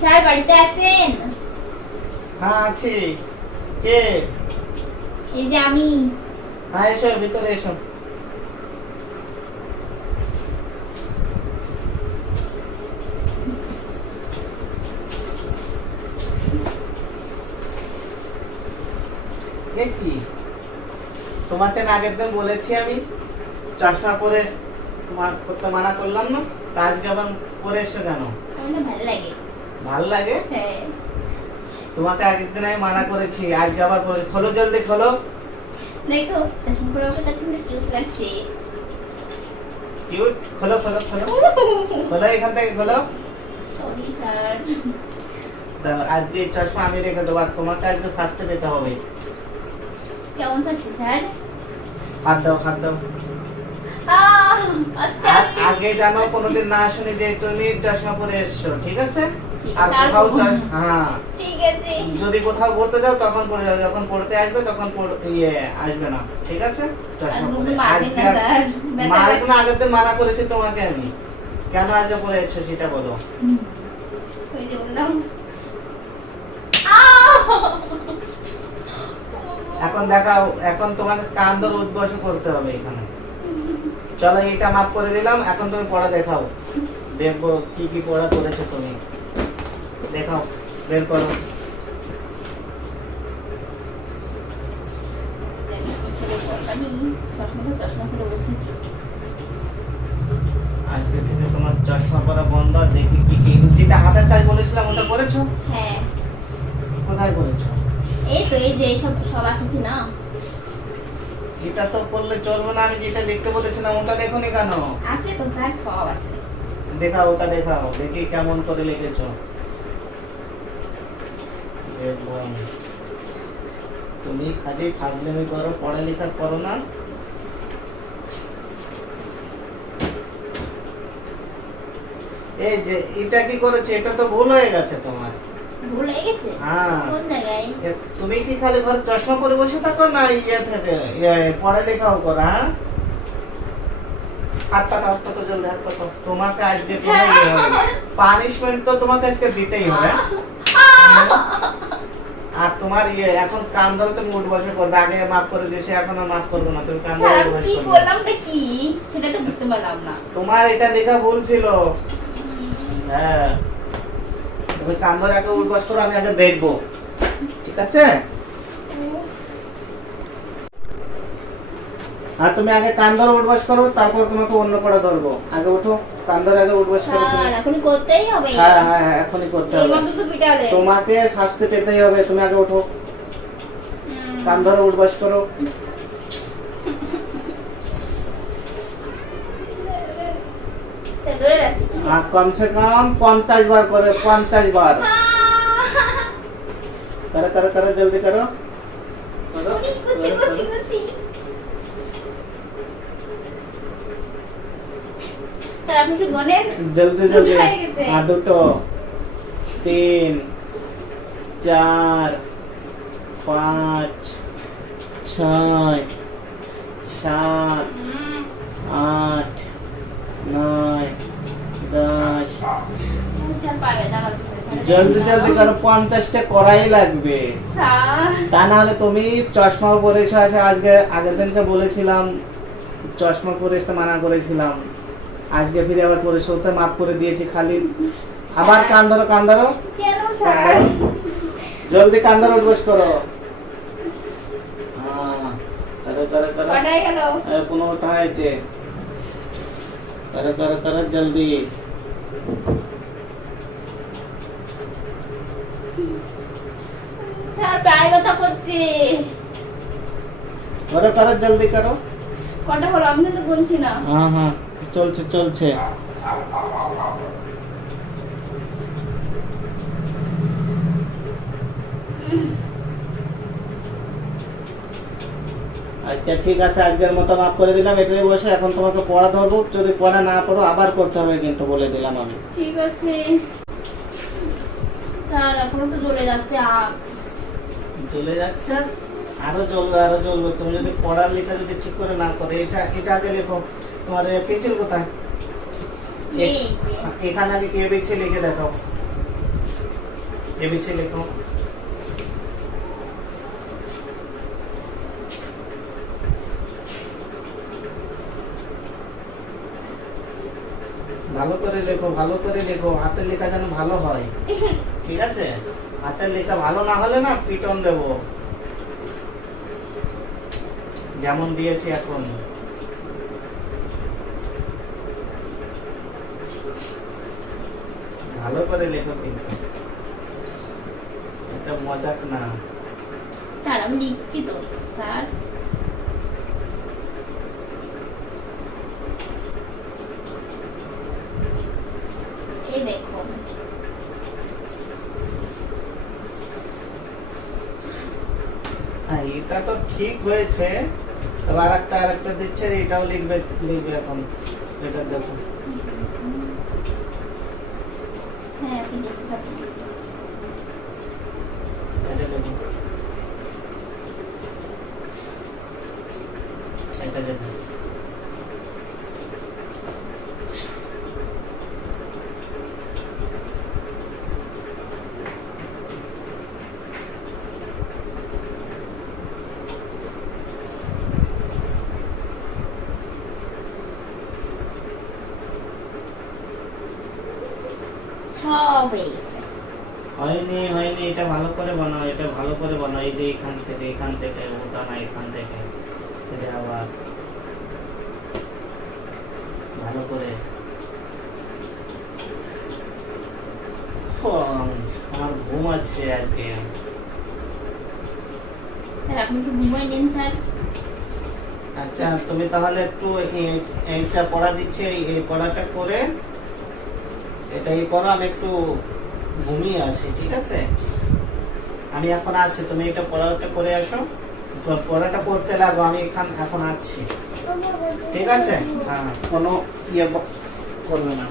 Sir বাড়িতে আসেন হ্যাঁ আছি। কে? এই যে আমি। হ্যাঁ এসো ভিতরে এসো এ কি তোমাকে না আগের দিন বলেছি আমি চশমা পরে তোমার করতে মানা করলাম না তা আজকে আবার পরে এসো কেন? ভালো লাগে। ভালো লাগে? হ্যাঁ। তোমাকে আগের দিন আমি মানা করেছি আজকে আবার পরে খোলো জলদি খোলো। দেখো চশমা পরে তার সঙ্গে কিউট লাগছে। কিউট খোলো খোলো খোলো। খোলো এখান থেকে খোলো। সরি স্যার আজকে চশমা আমি রেখে দেবো আর তোমাকে আজকে শাস্তি পেতে হবে। কেমন শাস্তি স্যার হাত দাও হাত দাও আগে জানো কোনোদিন না শুনি যে তুমি চশমা পরে এসছো ঠিক আছে? আর কোথাও। হ্যাঁ। ঠিক আছে। যদি কোথাও পড়তে যাও তখন পরে যাও যখন পড়তে আসবে তখন ইয়ে আসবে না ঠিক আছে? চশমা পরে। আজকে না স্যার। ব্যথা মারবো না লাগছে। আগের দিন মানা করেছি তোমাকে আমি। কেন আজকে পরে এসছো সেটা বলো। ওই যে বললাম! এখন দেখাও এখন তোমাকে কান ধরে উদ্বাস করতে হবে এখানে। চলো এটা মাফ করে দিলাম এখন তুমি পড়া দেখাও। দেখব কি কি পড়া করেছ তুমি? দেখাও বের করো। আজকে থেকে তোমার চশমা পরা বন্ধ দেখি কি কি যেটা হাতের কাজ বলেছিলাম ওটা করেছ? হ্যাঁ। কোথায় করেছ? এই তো এই যে এইসব সব আঁকেছি না? এটা তো করলে চলবে না আমি যেটা দেখতে বলেছিলাম ওটা দেখোনি কেন? আছে তো স্যার সব আছে। দেখাও ওটা দেখাও দেখি কেমন করে লিখেছো। তুমি খালি ফাজলামি করো পড়ালেখা করো না। এই যে এটা কি করেছে? এটা তো ভুল হয়ে গেছে তোমার। হ্যাঁ কোন জায়গায়? এ, তুমি কি খালি ঘর চশমা পরে বসে থাকো না ইয়ে থেকে ইয়ে, পড়ালেখাও করো হ্যাঁ? হাতটা হাতটা তো জলদি হাতটা তো তোমাকে আজকে পানিশমেন্ট তো তোমাকে আজকে দিতেই হবে। আর তোমার ইয়ে এখন কান ধরে তুমি উঠ বসে করবে। আগে মাফ করে দিয়েছে এখন আর মাফ করব না। তুমি কান ধরে উঠ বসে করবে। করলামটা কি? সেটা তো বুঝতে পারলাম না। তোমার এটা লেখা ভুল ছিল। হ্যাঁ। তুমি কান ধরে আগে উঠ বস করো আমি আগে দেখব। ঠিক আছে? আর তুমি আগে কান ধরে উঠবাস করো তারপর তোমাকে অন্য পড়া ধরবো। আগে উঠো কান ধরে আগে উঠবাস করো এখন করতেই হবে। হ্যাঁ হ্যাঁ হ্যাঁ এখনই করতে হবে। তোমাকে শাস্তি পেতেই হবে তুমি আগে উঠো হুম। কান ধরে উঠবাস করো। ধরে আর কমসে কম পঞ্চাশ বার করে পঞ্চাশ বার! করো করো করো জলদি করো। জলদি জলদি। আর দুটো। তিন চার পাঁচ ছয় সাত আট নয় দশ স্যার পাবে দাঁড়াও, স্যার, জলদি জলদি করো পঞ্চাশটা করাই লাগবে। তা না হলে তুমি চশমা পরেছো আছে আজকে আগের দিনকে বলেছিলাম চশমা পরে এসে মানা করেছিলাম। আজকে ফিরে আবার পরেছো তো মাফ করে দিয়েছি খালি। আবার কান ধরো কান ধরো কেন কান স্যার ধরো। জলদি কান ধরো বস করো হ্যাঁ পনেরোটা হয়েছে? করো করো করো জলদি। স্যার পায়ে ব্যথা করছে। করো করো জলদি করো। কটা হলো? আমি তো গুনছি না। হ্যাঁ হ্যাঁ। চলছে চলছে। আচ্ছা ঠিক আছে আজকের মতো মাফ করে দিলাম এটাই বসে এখন তোমাকে পড়া ধরবো যদি পড়া না পড়ো আবার করতে হবে কিন্তু বলে দিলাম আমি। ঠিক আছে। স্যার এখনও তো জ্বলে যাচ্ছে আর চলে যাচ্ছে? আরও জ্বলবে আরও জ্বলবে। তুমি যদি পড়ার লেখা যদি ঠিক করে না করে এটা এটা আগে লেখো। তোমার পেন্সিল কোথায়? এখানে আগে এবিসি লিখে দেখাও। এবিসি লেখো। ভালো করে লেখো, ভালো করে লেখো, হাতের লেখা যেন ভালো হয়। ঠিক আছে? হাতের লেখা ভালো না হলে না পিটন দেব। যেমন দিয়েছি এখন। ভালো করে লেখো কিন্তু। এটা মজাক না। স্যার, আমি লিখছি তো। স্যার এই দেখো হ্যাঁ এটা তো ঠিক হয়েছে। তবে আর একটা আর একটা দিচ্ছে এটাও লিখবে লিখবে এখন। এটা দেখো। হ্যাঁ এটা দেখো। হয়নি হয়নি এটা ভালো করে বানাও এটা ভালো করে বানাও এই যে এখান থেকে এখান থেকে ওটা না এখান থেকে। আবার ভালো করে আমার ঘুম আছে আজকে। স্যার আপনি কি ঘুমাই স্যার? আচ্ছা তুমি তাহলে একটু এইটা পড়া দিচ্ছে এই পড়াটা করে এটা ই করো, আমি একটু ঘুমিয়ে আসি ঠিক আছে? আমি এখন আসছি, তুমি এটা পড়াটা করে আসো। পড়াটা করতে লাগো, আমি এখান, এখন আসছি। ঠিক আছে? হ্যাঁ কোনো ইয়ে করবে না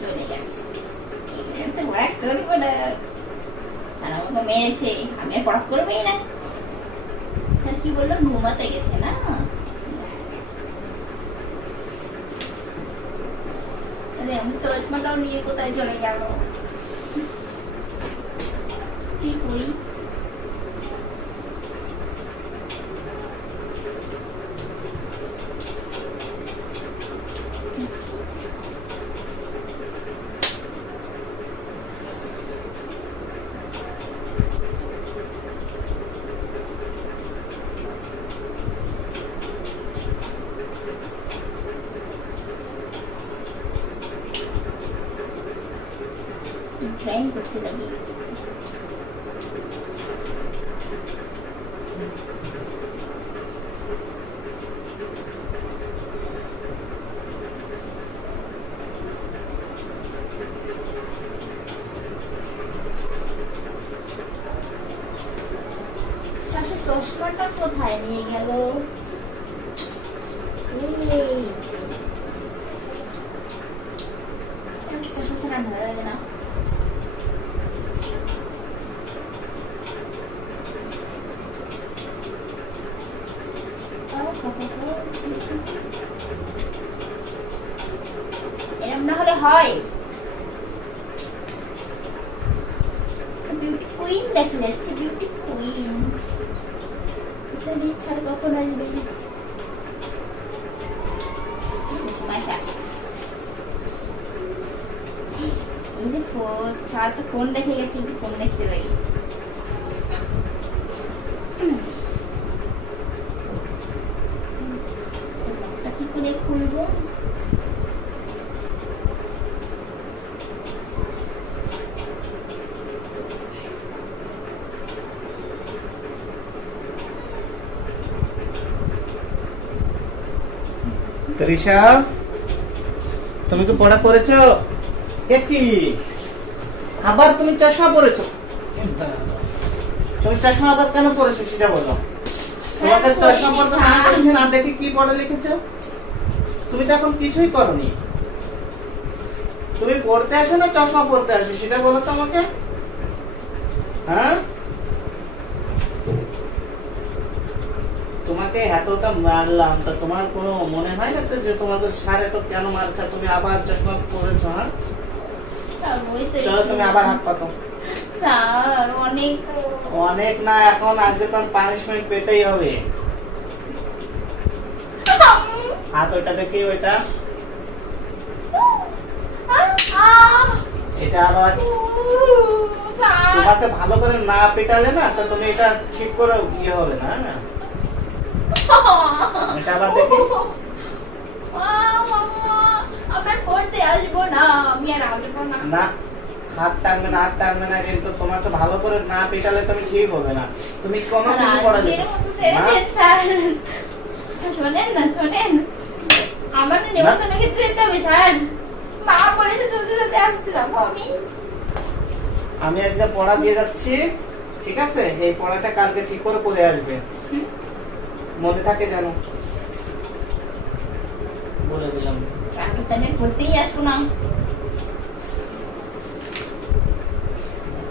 চলে গেছে এবারে তো পড়া করব না স্যার আমাকে মেরেছে আমি আর পড়া করবেই না স্যার ঘুমাতে গেছে না? চশমাটাও নিয়ে কোথায় চলে গেল? কি করি ড্রয়িং করতে লাগি সাশে চশমাটা কোথায়? নিয়ে গেল। এই। চশমা ছাড়া ভালো লাগে না এরম না হলে হয় বিউটি কুইন দেখা যাচ্ছে বিউটি কুইন দিয়ে ছাড়া কখন আসবে এই ফোন ছাড় তো ফোন রেখে গেছি ফোন দেখতে পাই তো লকটা কি করে খুলবো তরিষা তুমি কি পড়া করেছ এ কি? আবার তুমি চশমা পরেছো তুমি চশমা আবার কেন পরেছো সেটা বলো। তোমাদের হ্যাঁ, চশমা পড়তে মানা করেছে না? দেখে কি পড়ে লিখেছো? তুমি তো এখন কিছুই করনি। তুমি পড়তে আসো না চশমা পড়তে আসো সেটা বলো তো আমাকে। হ্যাঁ? তোমাকে এতটা মারলাম তা তোমার কোনো মনে হয় না যে তোমাকে সার এত কেন মারছে? তুমি আবার চশমা পড়েছো হ্যাঁ? চলো তুমি আবার হাত পাতো। অনেক অনেক না এখন পানিশমেন্ট পেতেই হবে। হাত ওইটা দেখি ওইটা। এটা আবার তোমাকে ভালো করে না পেটালে না তো তুমি এটা ঠিক করে ইয়ে হবে না হ্যাঁ? এটা আবার দেখি আমরা পড়তে আসব না আমি আর আসব না। না হাত টানবে না হাত টানবে না কিন্তু তোমাকে ভালো করে না পেটালে তুমি ঠিক হবে না। তুমি কোনো কিছু পড়া রাজের মতো ছেড়ে দেন, স্যার। স্যার, শোনেন না শোনেন। আমার নেমন্তন্ন খেতে যেতে হবে স্যার। মা পড়েছে চলতে চলতে আসতে যাব আমি। আমি আজকে পড়া দিয়ে যাচ্ছি ঠিক আছে? এই পড়াটা কালকে ঠিক করে পড়ে আসবে। মনে থাকে যেন বলে দিলাম কালকে তাহলে পড়তেই আসব না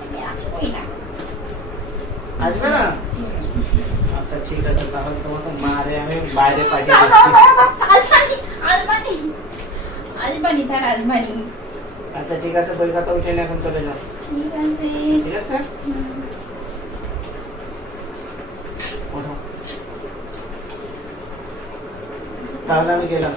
আমি আসবোই না আসবে না আচ্ছা ঠিক আছে তাহলে তোমাকে মারে আমি বাইরে পাঠিয়ে চলো, দিচ্ছি আলমারি আলমারি আলমারি স্যার আলমারি আচ্ছা ঠিক আছে বই খাতা উঠে নিয়ে এখন চলে যাও ঠিক আছে ঠিক আছে হুম। ওঠো তাহলে আমি গেলাম